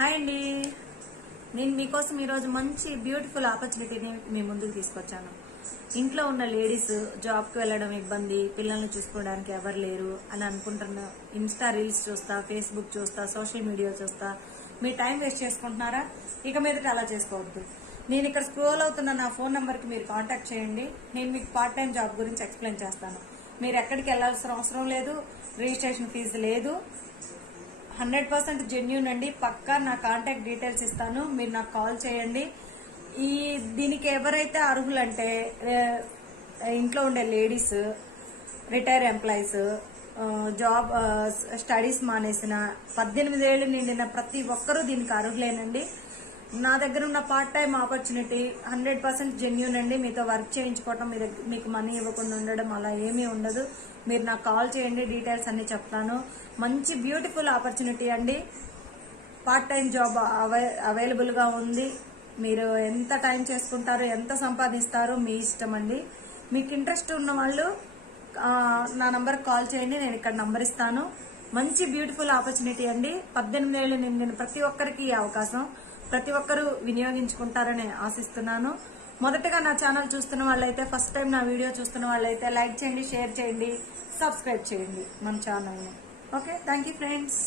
Hi అండి, నేను మీకోసం ఈరోజు మంచి బ్యూటిఫుల్ ఆపర్చునిటీని మీ ముందుకు తీసుకొచ్చాను. ఇంట్లో ఉన్న లేడీస్ జాబ్కి వెళ్ళడం ఇబ్బంది, పిల్లల్ని చూసుకోవడానికి ఎవరు లేరు అని అనుకుంటున్నా. ఇన్స్టా రీల్స్ చూస్తా, ఫేస్బుక్ చూస్తా, సోషల్ మీడియా చూస్తా మీ టైం వేస్ట్ చేసుకుంటున్నారా? ఇక మీదట అలా చేసుకోవద్దు. నేను ఇక్కడ స్క్రోల్ అవుతున్న నా ఫోన్ నంబర్కి మీరు కాంటాక్ట్ చేయండి. నేను మీకు పార్ట్ టైం జాబ్ గురించి ఎక్స్ప్లెయిన్ చేస్తాను. మీరు ఎక్కడికి వెళ్లాల్సిన అవసరం లేదు, రిజిస్ట్రేషన్ ఫీజు లేదు. 100% జెన్యూన్ అండి. పక్కా నా కాంటాక్ట్ డీటెయిల్స్ ఇస్తాను, మీరు నాకు కాల్ చేయండి. దీనికి ఎవరైతే అర్హులంటే ఇంట్లో ఉండే ladies, retire employees, job studies మానేసిన 18 ఏళ్లు నిండిన ప్రతి ఒక్కరూ దీనికి అర్హులేనండి. నా దగ్గర ఉన్న పార్ట్ టైం ఆపర్చునిటీ 100% జెన్యూన్ అండి. మీతో వర్క్ చేయించుకోవటం, మీకు మనీ ఇవ్వకుండా ఉండడం అలా ఏమీ ఉండదు. మీరు నాకు కాల్ చేయండి, డీటెయిల్స్ అన్ని చెప్తాను. మంచి బ్యూటిఫుల్ ఆపర్చునిటీ అండి. పార్ట్ టైం జాబ్ అవైలబుల్ గా ఉంది. మీరు ఎంత టైం చేసుకుంటారో, ఎంత సంపాదిస్తారో మీ ఇష్టం అండి. మీకు ఇంట్రెస్ట్ ఉన్న వాళ్ళు నా నంబర్ కాల్ చేయండి, నేను ఇక్కడ నంబర్ ఇస్తాను. మంచి బ్యూటిఫుల్ ఆపర్చునిటీ అండి. 18 ఏళ్లు నిండిన ప్రతి ఒక్కరికి ఈ అవకాశం, ప్రతి ఒక్కరూ వినియోగించుకుంటారని ఆశిస్తున్నాను. మొదటగా నా ఛానల్ చూస్తున్న వాళ్ళైతే, ఫస్ట్ టైం నా వీడియో చూస్తున్న వాళ్ళైతే లైక్ చేయండి, షేర్ చేయండి, సబ్స్క్రైబ్ చేయండి మన ఛానల్ని. Okay, thank you friends.